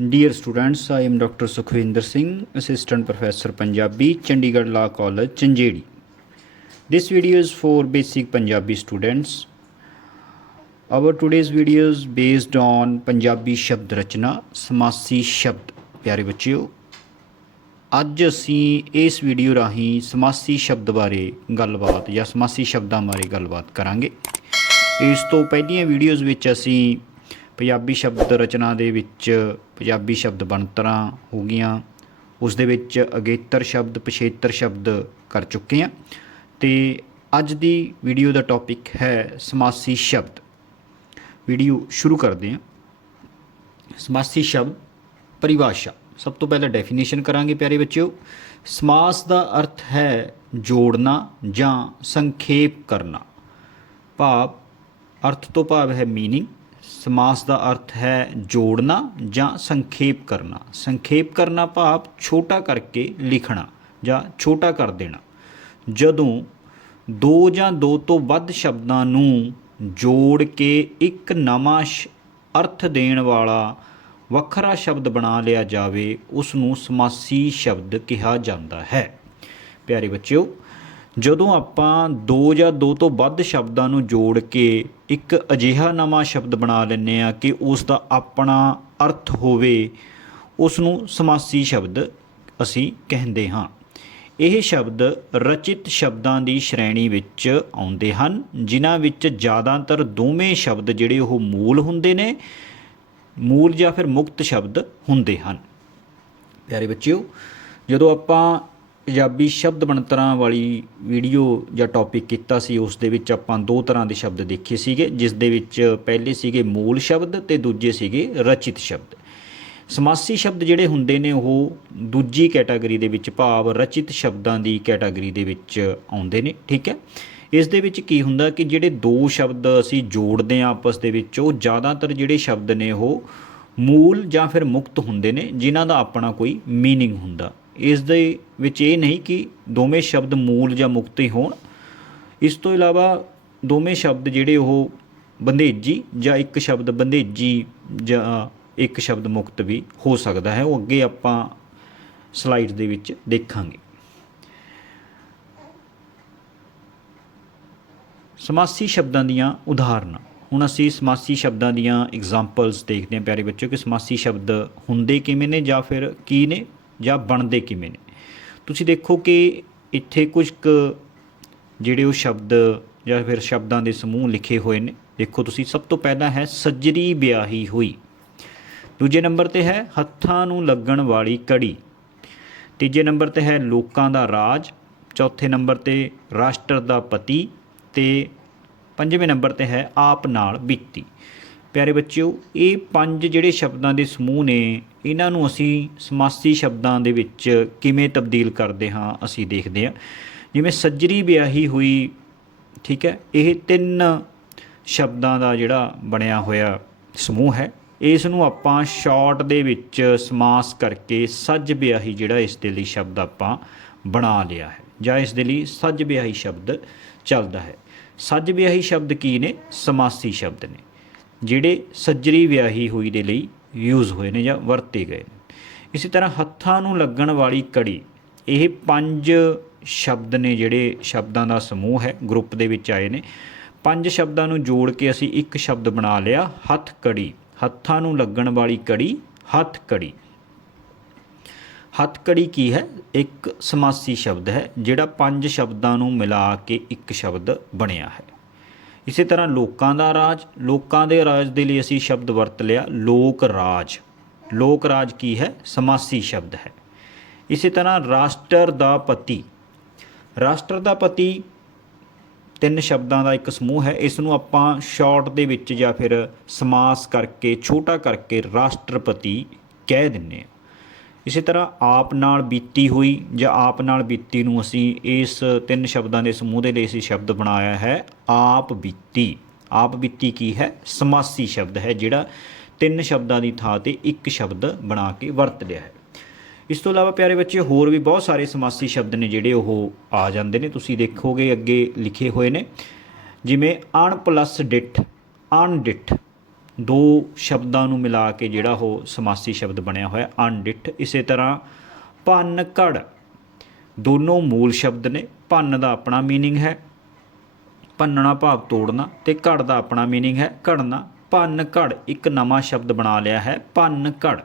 Dear students I am doctor Sukhwinder Singh assistant professor Punjabi Chandigarh law college Chanjeri this video is for basic punjabi students our today's video is based on punjabi ਸ਼ਬਦ ਰਚਨਾ ਸਮਾਸੀ ਸ਼ਬਦ ਪਿਆਰੇ ਬੱਚਿਓ ਅੱਜ ਅਸੀਂ ਇਸ video ਰਾਹੀਂ ਸਮਾਸੀ ਸ਼ਬਦ ਬਾਰੇ ਗੱਲਬਾਤ ਜਾਂ ਸਮਾਸੀ ਸ਼ਬਦਾਂ ਬਾਰੇ ਗੱਲਬਾਤ ਕਰਾਂਗੇ ਇਸ ਤੋਂ ਪਹਿਲੀਆਂ ਵੀਡੀਓਜ਼ ਵਿੱਚ ਅਸੀਂ ਪੰਜਾਬੀ ਸ਼ਬਦ ਰਚਨਾ ਦੇ ਵਿੱਚ ਪੰਜਾਬੀ ਸ਼ਬਦ ਬਣਤਰਾਂ ਹੋ ਗਈਆਂ। ਉਸ ਦੇ ਵਿੱਚ ਅਗੇਤਰ ਸ਼ਬਦ, ਪਛੇਤਰ ਸ਼ਬਦ ਕਰ ਚੁੱਕੇ ਆ ਤੇ ਅੱਜ ਦੀ ਵੀਡੀਓ ਦਾ ਟੌਪਿਕ ਹੈ ਸਮਾਸੀ ਸ਼ਬਦ। ਵੀਡੀਓ ਸ਼ੁਰੂ ਕਰਦੇ ਆ ਸਮਾਸੀ ਸ਼ਬਦ, ਪਰਿਭਾਸ਼ਾ। ਸਭ ਤੋਂ ਪਹਿਲਾਂ ਡੈਫੀਨੇਸ਼ਨ ਕਰਾਂਗੇ ਪਿਆਰੇ ਬੱਚਿਓ। ਸਮਾਸ ਦਾ ਅਰਥ ਹੈ ਜੋੜਨਾ ਜਾਂ ਸੰਖੇਪ ਕਰਨਾ। ਭਾਵ, ਅਰਥ ਤੋਂ ਭਾਵ ਹੈ ਮੀਨਿੰਗ ਸਮਾਸ ਦਾ ਅਰਥ ਹੈ ਜੋੜਨਾ ਜਾਂ ਸੰਖੇਪ ਕਰਨਾ। ਸੰਖੇਪ ਕਰਨਾ ਭਾਵ ਛੋਟਾ ਕਰਕੇ ਲਿਖਣਾ ਜਾਂ ਛੋਟਾ ਕਰ ਦੇਣਾ। ਜਦੋਂ ਦੋ ਜਾਂ ਦੋ ਤੋਂ ਵੱਧ ਸ਼ਬਦਾਂ ਨੂੰ ਜੋੜ ਕੇ ਇੱਕ ਨਵਾਂ ਸ਼- ਅਰਥ ਦੇਣ ਵਾਲਾ ਵੱਖਰਾ ਸ਼ਬਦ ਬਣਾ ਲਿਆ ਜਾਵੇ ਉਸ ਨੂੰ ਸਮਾਸੀ ਸ਼ਬਦ ਕਿਹਾ ਜਾਂਦਾ ਹੈ। ਪਿਆਰੇ ਬੱਚਿਓ ਜਦੋਂ ਆਪਾਂ ਦੋ ਜਾਂ ਦੋ ਤੋਂ ਵੱਧ ਸ਼ਬਦਾਂ ਨੂੰ ਜੋੜ ਕੇ ਇੱਕ ਅਜਿਹਾ ਨਵਾਂ ਸ਼ਬਦ ਬਣਾ ਲੈਂਦੇ ਆ ਕਿ ਉਸ ਦਾ ਆਪਣਾ ਅਰਥ ਹੋਵੇ, ਉਸ ਨੂੰ ਸਮਾਸੀ ਸ਼ਬਦ ਅਸੀਂ ਕਹਿੰਦੇ ਹਾਂ। ਇਹ ਸ਼ਬਦ ਰਚਿਤ ਸ਼ਬਦਾਂ ਦੀ ਸ਼੍ਰੇਣੀ ਵਿੱਚ ਆਉਂਦੇ ਹਨ, ਜਿਨ੍ਹਾਂ ਵਿੱਚ ਜ਼ਿਆਦਾਤਰ ਦੋਵੇਂ ਸ਼ਬਦ ਜਿਹੜੇ ਉਹ ਮੂਲ ਹੁੰਦੇ ਨੇ, ਮੂਲ ਜਾਂ ਫਿਰ ਮੁਕਤ ਸ਼ਬਦ ਹੁੰਦੇ ਹਨ। ਪਿਆਰੇ ਬੱਚਿਓ, ਜਦੋਂ ਆਪਾਂ ਪੰਜਾਬੀ ਸ਼ਬਦ ਬਣਤਰਾਂ ਵਾਲੀ ਵੀਡੀਓ ਜਾਂ ਟੌਪਿਕ ਕੀਤਾ ਸੀ, ਉਸ ਦੇ ਵਿੱਚ ਆਪਾਂ ਦੋ ਤਰ੍ਹਾਂ ਦੇ ਸ਼ਬਦ ਦੇਖੇ ਸੀਗੇ, ਜਿਸ ਦੇ ਵਿੱਚ ਪਹਿਲੇ ਸੀਗੇ ਮੂਲ ਸ਼ਬਦ ਤੇ ਦੂਜੇ ਸੀਗੇ ਰਚਿਤ ਸ਼ਬਦ। ਸਮਾਸੀ ਸ਼ਬਦ ਜਿਹੜੇ ਹੁੰਦੇ ਨੇ, ਉਹ ਦੂਜੀ ਕੈਟਾਗਰੀ ਦੇ ਵਿੱਚ ਭਾਵ ਰਚਿਤ ਸ਼ਬਦਾਂ ਦੀ ਕੈਟਾਗਰੀ ਦੇ ਵਿੱਚ ਆਉਂਦੇ ਨੇ, ਠੀਕ ਹੈ? ਇਸ ਦੇ ਵਿੱਚ ਕੀ ਹੁੰਦਾ ਕਿ ਜਿਹੜੇ ਦੋ ਸ਼ਬਦ ਅਸੀਂ ਜੋੜਦੇ ਆ ਆਪਸ ਦੇ ਵਿੱਚ, ਉਹ ਜ਼ਿਆਦਾਤਰ ਜਿਹੜੇ ਸ਼ਬਦ ਨੇ, ਉਹ ਮੂਲ ਜਾਂ ਫਿਰ ਮੁਕਤ ਹੁੰਦੇ ਨੇ, ਜਿਨ੍ਹਾਂ ਦਾ ਆਪਣਾ ਕੋਈ ਮੀਨਿੰਗ ਹੁੰਦਾ। ਇਸ ਦੇ ਵਿੱਚ ਇਹ ਨਹੀਂ ਕਿ ਦੋਵੇਂ ਸ਼ਬਦ ਮੂਲ ਜਾਂ ਮੁਕਤ ਹੀ ਹੋਣ। ਇਸ ਤੋਂ ਇਲਾਵਾ ਦੋਵੇਂ ਸ਼ਬਦ ਜਿਹੜੇ ਉਹ ਬੰਦੇਜੀ ਜਾਂ ਇੱਕ ਸ਼ਬਦ ਬੰਦੇਜੀ ਜਾਂ ਇੱਕ ਸ਼ਬਦ ਮੁਕਤ ਵੀ ਹੋ ਸਕਦਾ ਹੈ, ਉਹ ਅੱਗੇ ਆਪਾਂ ਸਲਾਈਡ ਦੇ ਵਿੱਚ ਦੇਖਾਂਗੇ। ਸਮਾਸੀ ਸ਼ਬਦਾਂ ਦੀਆਂ ਉਦਾਹਰਨਾਂ। ਹੁਣ ਅਸੀਂ ਸਮਾਸੀ ਸ਼ਬਦਾਂ ਦੀਆਂ ਐਗਜ਼ਾਮਪਲਸ ਦੇਖਦੇ ਹਾਂ ਪਿਆਰੇ ਬੱਚਿਓ ਕਿ ਸਮਾਸੀ ਸ਼ਬਦ ਹੁੰਦੇ ਕਿਵੇਂ ਨੇ ਜਾਂ ਫਿਰ ਕੀ ਨੇ। ਜਾਂ ਬਣਦੇ ਕਿਵੇਂ ਨੇ? ਤੁਸੀਂ ਦੇਖੋ ਕਿ ਇੱਥੇ ਕੁਝ ਕੁ ਜਿਹੜੇ ਉਹ ਸ਼ਬਦ ਜਾਂ ਫਿਰ ਸ਼ਬਦਾਂ ਦੇ ਸਮੂਹ ਲਿਖੇ ਹੋਏ ਨੇ। ਦੇਖੋ ਤੁਸੀਂ, ਸਭ ਤੋਂ ਪਹਿਲਾਂ ਹੈ ਸੱਜਰੀ ਵਿਆਹੀ ਹੋਈ। ਦੂਜੇ ਨੰਬਰ ਤੇ ਹੈ ਹੱਥਾਂ ਨੂੰ ਲੱਗਣ ਵਾਲੀ ਕੜੀ। ਤੀਜੇ ਨੰਬਰ ਤੇ ਹੈ ਲੋਕਾਂ ਦਾ ਰਾਜ। ਚੌਥੇ ਨੰਬਰ ਤੇ ਰਾਸ਼ਟਰ ਦਾ ਪਤੀ। ਤੇ ਪੰਜਵੇਂ ਨੰਬਰ ਤੇ ਹੈ ਆਪ ਨਾਲ ਬੀਤੀ। ਪਿਆਰੇ ਬੱਚਿਓ, ਇਹ ਪੰਜ ਜਿਹੜੇ ਸ਼ਬਦਾਂ ਦੇ ਸਮੂਹ ਨੇ, ਇਹਨਾਂ ਨੂੰ ਅਸੀਂ ਸਮਾਸੀ ਸ਼ਬਦਾਂ ਦੇ ਵਿੱਚ ਕਿਵੇਂ ਤਬਦੀਲ ਕਰਦੇ ਹਾਂ, ਅਸੀਂ ਦੇਖਦੇ ਹਾਂ। ਜਿਵੇਂ ਸੱਜਰੀ ਵਿਆਹੀ ਹੋਈ, ਠੀਕ ਹੈ, ਇਹ ਤਿੰਨ ਸ਼ਬਦਾਂ ਦਾ ਜਿਹੜਾ ਬਣਿਆ ਹੋਇਆ ਸਮੂਹ ਹੈ। ਇਸ ਨੂੰ ਆਪਾਂ ਸ਼ਾਰਟ ਦੇ ਵਿੱਚ ਸਮਾਸ ਕਰਕੇ ਸੱਜ ਵਿਆਹੀ ਜਿਹੜਾ ਇਸ ਦੇ ਲਈ ਸ਼ਬਦ ਆਪਾਂ ਬਣਾ ਲਿਆ ਹੈ, ਜਾਂ ਇਸ ਦੇ ਲਈ ਸੱਜ ਵਿਆਹੀ ਸ਼ਬਦ ਚੱਲਦਾ ਹੈ। ਸੱਜ ਵਿਆਹੀ ਸ਼ਬਦ ਕੀ ਨੇ? ਸਮਾਸੀ ਸ਼ਬਦ ਨੇ। ਜਿਹੜੇ ਸੱਜਰੀ ਵਿਆਹੀ ਹੋਈ ਦੇ ਲਈ ਯੂਜ਼ ਹੋਏ ਨੇ ਜਾਂ ਵਰਤੇ ਗਏ ਨੇ। ਇਸੇ ਤਰ੍ਹਾਂ ਹੱਥਾਂ ਨੂੰ ਲੱਗਣ ਵਾਲੀ ਕੜੀ, ਇਹ ਪੰਜ ਸ਼ਬਦ ਨੇ ਜਿਹੜੇ ਸ਼ਬਦਾਂ ਦਾ ਸਮੂਹ ਹੈ ਗਰੁੱਪ ਦੇ ਵਿੱਚ ਆਏ ਨੇ। ਪੰਜ ਸ਼ਬਦਾਂ ਨੂੰ ਜੋੜ ਕੇ ਅਸੀਂ ਇੱਕ ਸ਼ਬਦ ਬਣਾ ਲਿਆ, ਹੱਥ ਕੜੀ। ਹੱਥਾਂ ਨੂੰ ਲੱਗਣ ਵਾਲੀ ਕੜੀ, ਹੱਥ ਕੜੀ। ਹੱਥ ਕੜੀ ਕੀ ਹੈ? ਇੱਕ ਸਮਾਸੀ ਸ਼ਬਦ ਹੈ, ਜਿਹੜਾ ਪੰਜ ਸ਼ਬਦਾਂ ਨੂੰ ਮਿਲਾ ਕੇ ਇੱਕ ਸ਼ਬਦ ਬਣਿਆ ਹੈ। ਇਸੇ ਤਰ੍ਹਾਂ ਲੋਕਾਂ ਦਾ ਰਾਜ, ਲੋਕਾਂ ਦੇ ਰਾਜ ਦੇ ਲਈ ਅਸੀਂ ਸ਼ਬਦ ਵਰਤ ਲਿਆ, ਲੋਕ ਰਾਜ। ਲੋਕ ਰਾਜ ਕੀ ਹੈ? ਸਮਾਸੀ ਸ਼ਬਦ ਹੈ। ਇਸੇ ਤਰ੍ਹਾਂ ਰਾਸ਼ਟਰ ਦਾ ਪਤੀ। ਰਾਸ਼ਟਰ ਦਾ ਪਤੀ ਤਿੰਨ ਸ਼ਬਦਾਂ ਦਾ ਇੱਕ ਸਮੂਹ ਹੈ। ਇਸ ਨੂੰ ਆਪਾਂ ਸ਼ਾਰਟ ਦੇ ਵਿੱਚ ਜਾਂ ਫਿਰ ਸਮਾਸ ਕਰਕੇ, ਛੋਟਾ ਕਰਕੇ ਰਾਸ਼ਟਰਪਤੀ ਕਹਿ ਦਿੰਨੇ ਹਾਂ। ਇਸੇ ਤਰ੍ਹਾਂ ਆਪ ਨਾਲ ਬੀਤੀ ਹੋਈ ਜਾਂ ਆਪ ਨਾਲ ਬੀਤੀ ਨੂੰ ਅਸੀਂ ਇਸ ਤਿੰਨ ਸ਼ਬਦਾਂ ਦੇ ਸਮੂਹ ਦੇ ਲਈ ਅਸੀਂ ਸ਼ਬਦ ਬਣਾਇਆ ਹੈ, ਆਪ ਬੀਤੀ। ਆਪ ਬੀਤੀ ਕੀ ਹੈ? ਸਮਾਸੀ ਸ਼ਬਦ ਹੈ, ਜਿਹੜਾ ਤਿੰਨ ਸ਼ਬਦਾਂ ਦੀ ਥਾਂ ਤੇ ਇੱਕ ਸ਼ਬਦ ਬਣਾ ਕੇ ਵਰਤ ਲਿਆ ਹੈ। ਇਸ ਤੋਂ ਇਲਾਵਾ ਪਿਆਰੇ ਬੱਚੇ ਹੋਰ ਵੀ ਬਹੁਤ ਸਾਰੇ ਸਮਾਸੀ ਸ਼ਬਦ ਨੇ ਜਿਹੜੇ ਉਹ ਆ ਜਾਂਦੇ ਨੇ। ਤੁਸੀਂ ਦੇਖੋਗੇ ਅੱਗੇ ਲਿਖੇ ਹੋਏ ਨੇ, ਜਿਵੇਂ ਅਣ ਪਲੱਸ ਡਿੱਠ, ਅਣਡਿੱਠ। ਦੋ ਸ਼ਬਦਾਂ ਨੂੰ ਮਿਲਾ ਕੇ ਜਿਹੜਾ ਉਹ ਸਮਾਸੀ ਸ਼ਬਦ ਬਣਿਆ ਹੋਇਆ, ਅਣਡਿੱਠ, ਇਸੇ ਤਰ੍ਹਾਂ ਭੰਨ ਘੜ ਦੋਨੋਂ ਮੂਲ ਸ਼ਬਦ ਨੇ, ਭੰਨ ਦਾ ਆਪਣਾ ਮੀਨਿੰਗ ਹੈ, ਭੰਨਣਾ ਭਾਵ ਤੋੜਨਾ ਤੇ ਘੜ ਦਾ ਆਪਣਾ ਮੀਨਿੰਗ ਹੈ, ਘੜਨਾ। ਭੰਨ ਘੜ ਇੱਕ ਨਵਾਂ ਸ਼ਬਦ ਬਣਾ ਲਿਆ ਹੈ ਭੰਨ ਘੜ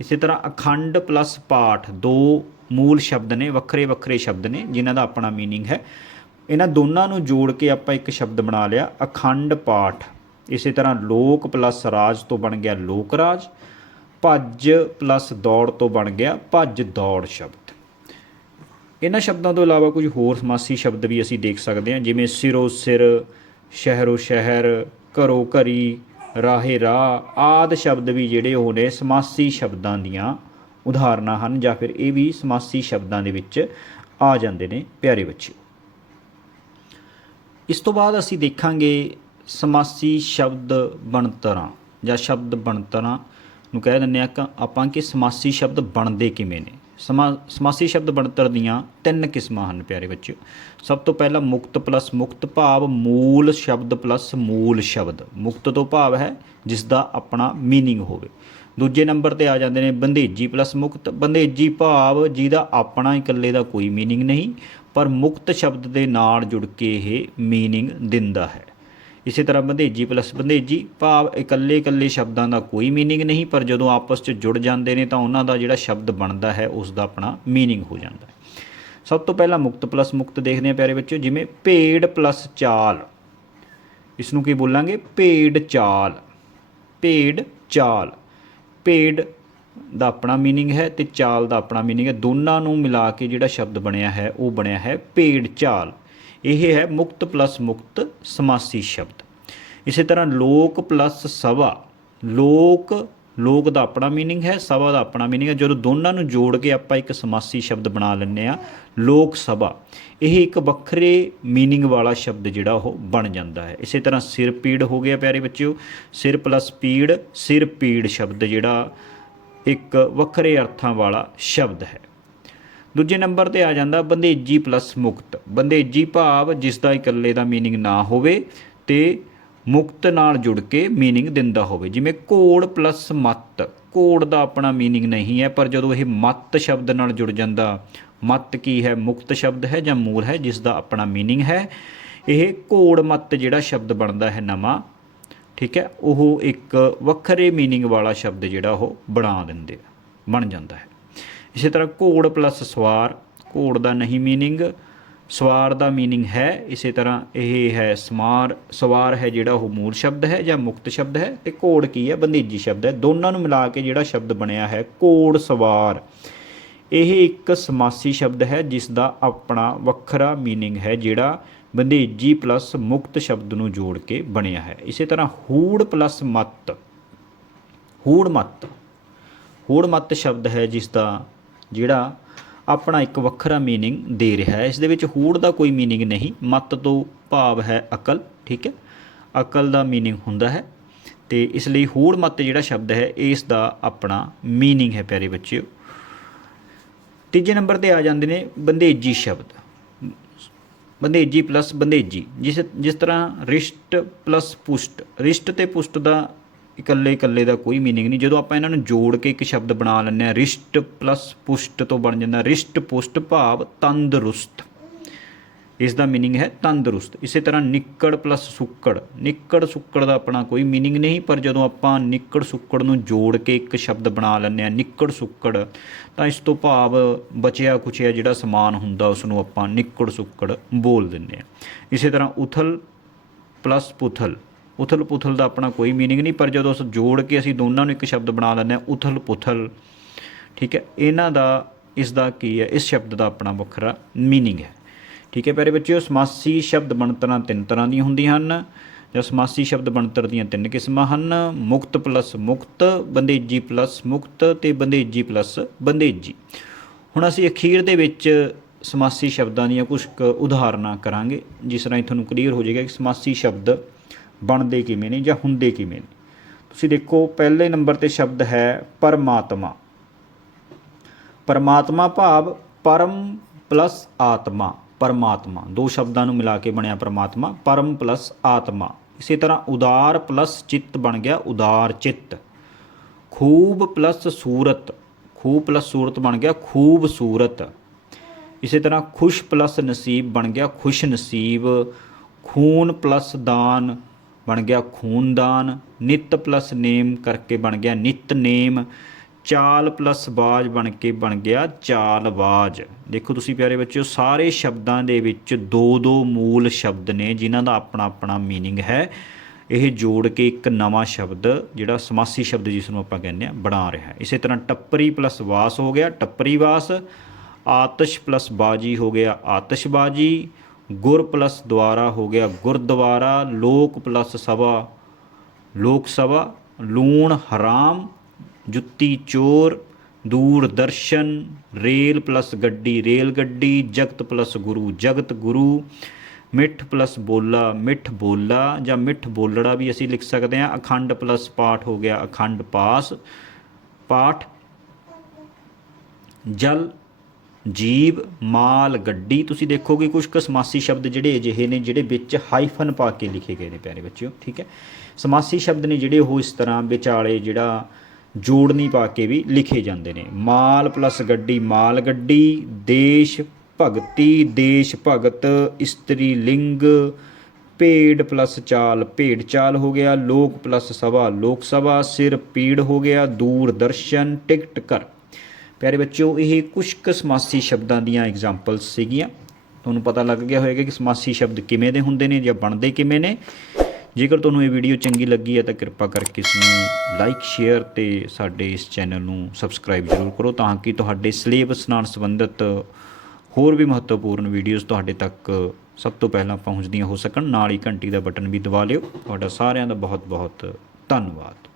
ਇਸੇ ਤਰ੍ਹਾਂ ਅਖੰਡ ਪਲੱਸ ਪਾਠ, ਦੋ ਮੂਲ ਸ਼ਬਦ ਨੇ ਵੱਖਰੇ ਵੱਖਰੇ ਸ਼ਬਦ ਨੇ, ਜਿਨ੍ਹਾਂ ਦਾ ਆਪਣਾ ਮੀਨਿੰਗ ਹੈ। ਇਹਨਾਂ ਦੋਨਾਂ ਨੂੰ ਜੋੜ ਕੇ ਆਪਾਂ ਇੱਕ ਸ਼ਬਦ ਬਣਾ ਲਿਆ, ਅਖੰਡ ਪਾਠ। ਇਸੇ ਤਰ੍ਹਾਂ ਲੋਕ ਪਲੱਸ ਰਾਜ ਤੋਂ ਬਣ ਗਿਆ ਲੋਕ ਰਾਜ, ਭੱਜ ਪਲੱਸ ਦੌੜ ਤੋਂ ਬਣ ਗਿਆ ਭੱਜ ਦੌੜ ਸ਼ਬਦ। ਇਹਨਾਂ ਸ਼ਬਦਾਂ ਤੋਂ ਇਲਾਵਾ ਕੁਝ ਹੋਰ ਸਮਾਸੀ ਸ਼ਬਦ ਵੀ ਅਸੀਂ ਦੇਖ ਸਕਦੇ ਹਾਂ, ਜਿਵੇਂ ਸਿਰੋ ਸਿਰ, ਸ਼ਹਿਰੋ ਸ਼ਹਿਰ, ਘਰੋ ਘਰੀ, ਰਾਹੇ ਰਾਹ ਆਦ ਸ਼ਬਦ ਵੀ ਜਿਹੜੇ ਉਹ ਨੇ ਸਮਾਸੀ ਸ਼ਬਦਾਂ ਦੀਆਂ ਉਦਾਹਰਨਾਂ ਹਨ, ਜਾਂ ਫਿਰ ਇਹ ਵੀ ਸਮਾਸੀ ਸ਼ਬਦਾਂ ਦੇ ਵਿੱਚ ਆ ਜਾਂਦੇ ਨੇ, ਪਿਆਰੇ ਬੱਚਿਓ। ਇਸ ਤੋਂ ਬਾਅਦ ਅਸੀਂ ਦੇਖਾਂਗੇ ਸਮਾਸੀ ਸ਼ਬਦ ਬਣਤਰਾਂ ਜਾਂ ਸ਼ਬਦ ਬਣਤਰਾਂ ਨੂੰ ਕਹਿ ਦਿੰਦੇ ਆ ਕਿ ਆਪਾਂ ਕਿ ਸਮਾਸੀ ਸ਼ਬਦ ਬਣਦੇ ਕਿਵੇਂ ਨੇ? ਸਮਾ, ਸਮਾਸੀ ਸ਼ਬਦ ਬਣਤਰ ਦੀਆਂ ਤਿੰਨ ਕਿਸਮਾਂ ਹਨ ਪਿਆਰੇ ਬੱਚਿਓ। ਸਭ ਤੋਂ ਪਹਿਲਾਂ ਮੁਕਤ ਪਲੱਸ ਮੁਕਤ ਭਾਵ, ਮੂਲ ਸ਼ਬਦ ਪਲੱਸ ਮੂਲ ਸ਼ਬਦ। ਮੁਕਤ ਤੋਂ ਭਾਵ ਹੈ ਜਿਸ ਦਾ ਆਪਣਾ ਮੀਨਿੰਗ ਹੋਵੇ। ਦੂਜੇ ਨੰਬਰ ਤੇ ਆ ਜਾਂਦੇ ਨੇ ਬੰਦੇਜੀ ਪਲੱਸ ਮੁਕਤ। ਬੰਦੇਜੀ ਭਾਵ ਜਿਹਦਾ ਆਪਣਾ ਇਕੱਲੇ ਦਾ ਕੋਈ ਮੀਨਿੰਗ ਨਹੀਂ, ਪਰ ਮੁਕਤ ਸ਼ਬਦ ਦੇ ਨਾਲ ਜੁੜ ਕੇ ਇਹ ਮੀਨਿੰਗ ਦਿੰਦਾ ਹੈ। ਇਸੇ ਤਰ੍ਹਾਂ ਬੰਦੇਜੀ ਪਲੱਸ ਬੰਦੇਜੀ, ਭਾਵ ਇਕੱਲੇ ਇਕੱਲੇ ਸ਼ਬਦਾਂ ਦਾ ਕੋਈ ਮੀਨਿੰਗ ਨਹੀਂ, ਪਰ ਜਦੋਂ ਆਪਸ 'ਚ ਜੁੜ ਜਾਂਦੇ ਨੇ ਤਾਂ ਉਹਨਾਂ ਦਾ ਜਿਹੜਾ ਸ਼ਬਦ ਬਣਦਾ ਹੈ ਉਸ ਦਾ ਆਪਣਾ ਮੀਨਿੰਗ ਹੋ ਜਾਂਦਾ ਹੈ। ਸਭ ਤੋਂ ਪਹਿਲਾਂ ਮੁਕਤ ਪਲੱਸ ਮੁਕਤ ਦੇਖਦੇ ਹਾਂ ਪਿਆਰੇ ਬੱਚਿਓ, ਜਿਵੇਂ ਭੇਡ ਪਲੱਸ ਚਾਲ। ਇਸ ਨੂੰ ਕੀ ਬੋਲਾਂਗੇ? ਭੇਡ ਚਾਲ। ਭੇਡ ਚਾਲ। ਭੇਡ ਦਾ ਆਪਣਾ ਮੀਨਿੰਗ ਹੈ ਤੇ ਚਾਲ ਦਾ ਆਪਣਾ ਮੀਨਿੰਗ ਹੈ। ਦੋਨਾਂ ਨੂੰ ਮਿਲਾ ਕੇ ਜਿਹੜਾ ਸ਼ਬਦ ਬਣਿਆ ਹੈ, ਉਹ ਬਣਿਆ ਹੈ ਭੇਡ ਚਾਲ। ਇਹ ਹੈ ਮੁਕਤ ਪਲੱਸ ਮੁਕਤ ਸਮਾਸੀ ਸ਼ਬਦ। ਇਸੇ ਤਰ੍ਹਾਂ ਲੋਕ ਪਲੱਸ ਸਭਾ ਲੋਕ ਲੋਕ ਦਾ ਆਪਣਾ ਮੀਨਿੰਗ ਹੈ ਸਭਾ ਦਾ ਆਪਣਾ ਮੀਨਿੰਗ ਹੈ। ਜਦੋਂ ਦੋਨਾਂ ਨੂੰ ਜੋੜ ਕੇ ਆਪਾਂ ਇੱਕ ਸਮਾਸੀ ਸ਼ਬਦ ਬਣਾ ਲੈਂਦੇ ਆ ਲੋਕ ਸਭਾ ਇਹ ਇੱਕ ਵੱਖਰੇ ਮੀਨਿੰਗ ਵਾਲਾ ਸ਼ਬਦ ਜਿਹੜਾ ਉਹ ਬਣ ਜਾਂਦਾ ਹੈ। ਇਸੇ ਤਰ੍ਹਾਂ ਸਿਰ ਪੀੜ ਹੋ ਗਿਆ ਪਿਆਰੇ ਬੱਚਿਓ, ਸਿਰ ਪਲੱਸ ਪੀੜ, ਸਿਰ ਪੀੜ ਸ਼ਬਦ ਜਿਹੜਾ ਇੱਕ ਵੱਖਰੇ ਅਰਥਾਂ ਵਾਲਾ ਸ਼ਬਦ ਹੈ। ਦੂਜੇ ਨੰਬਰ ਤੇ ਆ ਜਾਂਦਾ, ਬੰਦੇਜੀ ਪਲੱਸ ਮੁਕਤ। ਬੰਦੇਜੀ ਭਾਵ ਜਿਸ ਦਾ ਇਕੱਲੇ ਦਾ ਮੀਨਿੰਗ ਨਾ ਹੋਵੇ ਤੇ ਮੁਕਤ ਨਾਲ ਜੁੜ ਕੇ ਮੀਨਿੰਗ ਦਿੰਦਾ ਹੋਵੇ। ਜਿਵੇਂ ਘੋੜ ਪਲੱਸ ਮੱਤ। ਘੋੜ ਦਾ ਆਪਣਾ ਮੀਨਿੰਗ ਨਹੀਂ ਹੈ, ਪਰ ਜਦੋਂ ਇਹ ਮੱਤ ਸ਼ਬਦ ਨਾਲ ਜੁੜ ਜਾਂਦਾ, ਮੱਤ ਕੀ ਹੈ? ਮੁਕਤ ਸ਼ਬਦ ਹੈ ਜਾਂ ਮੂਲ ਹੈ? ਜਿਸ ਦਾ ਆਪਣਾ ਮੀਨਿੰਗ ਹੈ। ਇਹ ਘੋੜ ਮੱਤ ਜਿਹੜਾ ਸ਼ਬਦ ਬਣਦਾ ਹੈ ਨਵਾਂ, ਠੀਕ ਹੈ, ਉਹ ਇੱਕ ਵੱਖਰੇ ਮੀਨਿੰਗ ਵਾਲਾ ਸ਼ਬਦ ਜਿਹੜਾ ਉਹ ਬਣਾ ਦਿੰਦੇ ਬਣ ਜਾਂਦਾ ਹੈ। ਇਸੇ ਤਰ੍ਹਾਂ ਘੋੜ ਪਲੱਸ ਸਵਾਰ, ਘੋੜ ਦਾ ਨਹੀਂ ਮੀਨਿੰਗ ਸਵਾਰ ਦਾ ਮੀਨਿੰਗ ਹੈ, ਇਸੇ ਤਰ੍ਹਾਂ ਇਹ ਹੈ ਸਮਾਰ, ਸਵਾਰ ਹੈ ਜਿਹੜਾ ਉਹ ਮੂਲ ਸ਼ਬਦ ਹੈ ਜਾਂ ਮੁਕਤ ਸ਼ਬਦ ਹੈ ਤੇ ਘੋੜ ਕੀ ਹੈ? ਬੰਦੇਜੀ ਸ਼ਬਦ ਹੈ। ਦੋਨਾਂ ਨੂੰ ਮਿਲਾ ਕੇ ਜਿਹੜਾ ਸ਼ਬਦ ਬਣਿਆ ਹੈ, ਘੋੜ ਸਵਾਰ। ਇਹ ਇੱਕ ਸਮਾਸੀ ਸ਼ਬਦ ਹੈ ਜਿਸ ਦਾ ਆਪਣਾ ਵੱਖਰਾ ਮੀਨਿੰਗ ਹੈ ਜਿਹੜਾ ਬੰਦੇਜੀ ਪਲੱਸ ਮੁਕਤ ਸ਼ਬਦ ਨੂੰ ਜੋੜ ਕੇ ਬਣਿਆ ਹੈ। ਇਸੇ ਤਰ੍ਹਾਂ ਹੂੜ ਪਲੱਸ ਮੱਤ, ਹੂੜ ਮੱਤ ਹੂੜ ਮੱਤ ਸ਼ਬਦ ਹੈ ਜਿਸ ਦਾ ਜਿਹੜਾ ਆਪਣਾ ਇੱਕ ਵੱਖਰਾ ਮੀਨਿੰਗ ਦੇ ਰਿਹਾ ਹੈ। ਇਸ ਦੇ ਵਿੱਚ ਹੂੜ ਦਾ ਕੋਈ ਮੀਨਿੰਗ ਨਹੀਂ, ਮੱਤ ਤੋਂ ਭਾਵ ਹੈ ਅਕਲ, ਠੀਕ ਹੈ? ਅਕਲ ਦਾ ਮੀਨਿੰਗ ਹੁੰਦਾ ਹੈ ਤੇ ਇਸ ਲਈ ਹੂੜ ਮੱਤ ਜਿਹੜਾ ਸ਼ਬਦ ਹੈ, ਇਸ ਦਾ ਆਪਣਾ ਮੀਨਿੰਗ ਹੈ ਪਿਆਰੇ ਬੱਚਿਓ। ਤੀਜੇ ਨੰਬਰ ਤੇ ਆ ਜਾਂਦੇ ਨੇ ਬੰਦੇਜੀ ਸ਼ਬਦ। ਬੰਦੇਜੀ ਪਲੱਸ ਬੰਦੇਜੀ, ਜਿਸ ਜਿਸ ਤਰ੍ਹਾਂ ਰਿਸ਼ਟ ਪਲੱਸ ਪੁਸ਼ਟ, ਰਿਸ਼ਟ ਤੇ ਪੁਸ਼ਟ ਦਾ ਇਕੱਲੇ ਇਕੱਲੇ ਦਾ ਕੋਈ ਮੀਨਿੰਗ ਨਹੀਂ। ਜਦੋਂ ਆਪਾਂ ਇਹਨਾਂ ਨੂੰ ਜੋੜ ਕੇ ਇੱਕ ਸ਼ਬਦ ਬਣਾ ਲੈਂਦੇ ਆ ਰਿਸ਼ਟ ਪਲੱਸ ਪੁਸ਼ਟ ਤੋਂ ਬਣ ਜਾਂਦਾ। ਰਿਸ਼ਟ, ਪੁਸ਼ਟ ਭਾਵ ਤੰਦਰੁਸਤ। ਇਸ ਦਾ ਮੀਨਿੰਗ ਹੈ ਤੰਦਰੁਸਤ। ਇਸੇ ਤਰ੍ਹਾਂ ਨਿੱਕੜ ਪਲੱਸ ਸੁੱਕੜ। ਨਿੱਕੜ ਸੁੱਕੜ ਦਾ ਆਪਣਾ ਕੋਈ ਮੀਨਿੰਗ ਨਹੀਂ, ਪਰ ਜਦੋਂ ਆਪਾਂ ਨਿੱਕੜ ਸੁੱਕੜ ਨੂੰ ਜੋੜ ਕੇ ਇੱਕ ਸ਼ਬਦ ਬਣਾ ਲੈਂਦੇ ਆ ਨਿੱਕੜ ਸੁੱਕੜ, ਤਾਂ ਇਸ ਤੋਂ ਭਾਵ ਬਚਿਆ ਕੁਚਿਆ ਜਿਹੜਾ ਸਮਾਨ ਹੁੰਦਾ ਉਸ ਨੂੰ ਆਪਾਂ ਨਿੱਕੜ ਸੁੱਕੜ ਬੋਲ ਦਿੰਦੇ ਆ ਇਸੇ ਤਰ੍ਹਾਂ ਉਥਲ ਪਲੱਸ ਪੁਥਲ। ਉਥਲ ਪੁਥਲ ਦਾ ਆਪਣਾ ਕੋਈ ਮੀਨਿੰਗ ਨਹੀਂ, ਪਰ ਜਦੋਂ ਉਸ ਜੋੜ ਕੇ ਅਸੀਂ ਦੋਨਾਂ ਨੂੰ ਇੱਕ ਸ਼ਬਦ ਬਣਾ ਲੈਂਦੇ ਹਾਂ ਉਥਲ ਪੁਥਲ ਠੀਕ ਹੈ? ਇਹਨਾਂ ਦਾ, ਇਸ ਦਾ ਕੀ ਹੈ? ਇਸ ਸ਼ਬਦ ਦਾ ਆਪਣਾ ਵੱਖਰਾ ਮੀਨਿੰਗ ਹੈ। ਠੀਕ ਹੈ ਪਿਆਰੇ ਬੱਚਿਓ, ਸਮਾਸੀ ਸ਼ਬਦ ਬਣਤਰਾਂ ਤਿੰਨ ਤਰ੍ਹਾਂ ਦੀਆਂ ਹੁੰਦੀਆਂ ਹਨ। ਜਾਂ ਸਮਾਸੀ ਸ਼ਬਦ ਬਣਤਰ ਦੀਆਂ ਤਿੰਨ ਕਿਸਮਾਂ ਹਨ। ਮੁਕਤ ਪਲੱਸ ਮੁਕਤ, ਬੰਦੇਜੀ ਪਲੱਸ ਮੁਕਤ ਤੇ ਬੰਦੇਜੀ ਪਲੱਸ ਬੰਦੇਜੀ। ਹੁਣ ਅਸੀਂ ਅਖੀਰ ਦੇ ਵਿੱਚ ਸਮਾਸੀ ਸ਼ਬਦਾਂ ਦੀਆਂ ਕੁਝ ਕੁ ਉਦਾਹਰਨਾਂ ਕਰਾਂਗੇ। ਜਿਸ ਰਾਹੀਂ ਤੁਹਾਨੂੰ ਕਲੀਅਰ ਹੋ ਜਾਏਗਾ ਕਿ ਸਮਾਸੀ ਸ਼ਬਦ ਬਣਦੇ ਕਿਵੇਂ ਨੇ ਜਾਂ ਹੁੰਦੇ ਕਿਵੇਂ ਨੇ? ਤੁਸੀਂ ਦੇਖੋ, ਪਹਿਲੇ ਨੰਬਰ ਤੇ ਸ਼ਬਦ ਹੈ ਪਰਮਾਤਮਾ। ਪਰਮਾਤਮਾ ਭਾਵ ਪਰਮ ਪਲੱਸ ਆਤਮਾ, ਪਰਮਾਤਮਾ। ਦੋ ਸ਼ਬਦਾਂ ਨੂੰ ਮਿਲਾ ਕੇ ਬਣਿਆ ਪਰਮਾਤਮਾ, ਪਰਮ ਪਲੱਸ ਆਤਮਾ। ਇਸੇ ਤਰ੍ਹਾਂ ਉਦਾਰ ਪਲੱਸ ਚਿੱਤ ਬਣ ਗਿਆ, ਉਦਾਰ ਚਿੱਤ। ਖੂਬ ਪਲੱਸ ਸੂਰਤ, ਖੂਬ ਪਲੱਸ ਸੂਰਤ ਬਣ ਗਿਆ ਖੂਬ ਸੂਰਤ ਇਸੇ ਤਰ੍ਹਾਂ ਖੁਸ਼ ਪਲੱਸ ਨਸੀਬ ਬਣ ਗਿਆ ਖੁਸ਼ ਨਸੀਬ ਖੂਨ ਪਲੱਸ ਦਾਨ ਬਣ ਗਿਆ ਖੂਨਦਾਨ, ਨਿਤ ਪਲੱਸ ਨੇਮ ਕਰਕੇ ਬਣ ਗਿਆ ਨਿਤ ਨੇਮ ਚਾਲ ਪਲੱਸ ਬਾਜ ਬਣ ਕੇ ਬਣ ਗਿਆ ਚਾਲ ਬਾਜ ਦੇਖੋ ਤੁਸੀਂ ਪਿਆਰੇ ਬੱਚਿਓ, ਸਾਰੇ ਸ਼ਬਦਾਂ ਦੇ ਵਿੱਚ ਦੋ ਦੋ ਮੂਲ ਸ਼ਬਦ ਨੇ ਜਿਨ੍ਹਾਂ ਦਾ ਆਪਣਾ ਆਪਣਾ ਮੀਨਿੰਗ ਹੈ। ਇਹ ਜੋੜ ਕੇ ਇੱਕ ਨਵਾਂ ਸ਼ਬਦ, ਜਿਹੜਾ ਸਮਾਸੀ ਸ਼ਬਦ ਜਿਸ ਨੂੰ ਆਪਾਂ ਕਹਿੰਦੇ ਆ ਬਣਾ ਰਿਹਾ ਇਸੇ ਤਰ੍ਹਾਂ ਟੱਪਰੀ ਪਲੱਸ ਵਾਸ ਹੋ ਗਿਆ, ਟੱਪਰੀ ਵਾਸ, ਆਤਿਸ਼ ਪਲੱਸ ਬਾਜੀ ਹੋ ਗਿਆ, ਆਤਿਸ਼ਬਾਜੀ ਗੁਰ ਪਲੱਸ ਦੁਆਰਾ ਹੋ ਗਿਆ ਗੁਰਦੁਆਰਾ, ਲੋਕ ਪਲੱਸ ਸਭਾ, ਲੋਕ ਸਭਾ, ਲੂਣ, ਹਰਾਮ, ਜੁੱਤੀ ਚੋਰ, ਦੂਰਦਰਸ਼ਨ, ਰੇਲ ਪਲੱਸ ਗੱਡੀ, ਰੇਲ ਗੱਡੀ, ਜਗਤ ਪਲੱਸ ਗੁਰੂ, ਜਗਤ ਗੁਰੂ, ਮਿੱਠ ਪਲੱਸ ਬੋਲਾ, ਮਿੱਠ ਬੋਲਾ ਜਾਂ ਮਿੱਠ ਬੋਲੜਾ ਵੀ ਅਸੀਂ ਲਿਖ ਸਕਦੇ ਹਾਂ। ਅਖੰਡ ਪਲੱਸ ਪਾਠ ਹੋ ਗਿਆ, ਅਖੰਡ ਪਾਸ, ਪਾਠ, ਜਲ ਜੀਵ ਮਾਲ, ਗੱਡੀ, ਤੁਸੀਂ ਦੇਖੋਗੇ ਕੁਝ ਕੁ ਸਮਾਸੀ ਸ਼ਬਦ ਜਿਹੜੇ ਅਜਿਹੇ ਨੇ, ਜਿਹੜੇ ਵਿੱਚ ਹਾਈਫਨ ਪਾ ਕੇ ਲਿਖੇ ਗਏ ਨੇ ਪਿਆਰੇ ਬੱਚਿਓ, ਠੀਕ ਹੈ? ਸਮਾਸੀ ਸ਼ਬਦ ਨੇ ਜਿਹੜੇ ਉਹ ਇਸ ਤਰ੍ਹਾਂ ਵਿਚਾਲੇ ਜਿਹੜਾ ਜੋੜਨੀ ਪਾ ਕੇ ਵੀ ਲਿਖੇ ਜਾਂਦੇ ਨੇ। ਮਾਲ ਪਲੱਸ ਗੱਡੀ, ਮਾਲ ਗੱਡੀ, ਦੇਸ਼ ਭਗਤੀ, ਦੇਸ਼ ਭਗਤ, ਇਸਤਰੀ ਲਿੰਗ, ਭੇਡ ਪਲੱਸ ਚਾਲ, ਭੇਡ ਚਾਲ ਹੋ ਗਿਆ, ਲੋਕ ਪਲੱਸ ਸਭਾ, ਲੋਕ ਸਭਾ, ਸਿਰ ਪੀੜ ਹੋ ਗਿਆ, ਦੂਰਦਰਸ਼ਨ, ਟਿਕਟ ਕਰ ਪਿਆਰੇ ਬੱਚਿਓ, ਇਹ ਕੁਝ ਕੁ ਸਮਾਸੀ ਸ਼ਬਦਾਂ ਦੀਆਂ ਐਗਜ਼ਾਮਪਲਸ ਸੀਗੀਆਂ। ਤੁਹਾਨੂੰ ਪਤਾ ਲੱਗ ਗਿਆ ਹੋਵੇਗਾ ਕਿ ਸਮਾਸੀ ਸ਼ਬਦ ਕਿਵੇਂ ਦੇ ਹੁੰਦੇ ਨੇ ਜਾਂ ਬਣਦੇ ਕਿਵੇਂ ਨੇ। ਜੇਕਰ ਤੁਹਾਨੂੰ ਇਹ ਵੀਡੀਓ ਚੰਗੀ ਲੱਗੀ ਹੈ ਤਾਂ ਕਿਰਪਾ ਕਰਕੇ ਇਸ ਨੂੰ ਲਾਈਕ ਸ਼ੇਅਰ ਤੇ ਸਾਡੇ ਇਸ ਚੈਨਲ ਨੂੰ ਸਬਸਕ੍ਰਾਈਬ ਜ਼ਰੂਰ ਕਰੋ ਤਾਂ ਕਿ ਤੁਹਾਡੇ ਸਿਲੇਬਸ ਨਾਲ ਸੰਬੰਧਿਤ ਹੋਰ ਵੀ ਮਹੱਤਵਪੂਰਨ ਵੀਡੀਓਜ਼ ਤੁਹਾਡੇ ਤੱਕ ਸਭ ਤੋਂ ਪਹਿਲਾਂ ਪਹੁੰਚਦੀਆਂ ਹੋ ਸਕਣ। ਨਾਲ ਹੀ ਘੰਟੀ ਦਾ ਬਟਨ ਵੀ ਦਬਾ ਲਿਓ। ਤੁਹਾਡਾ ਸਾਰਿਆਂ ਦਾ ਬਹੁਤ ਬਹੁਤ ਧੰਨਵਾਦ।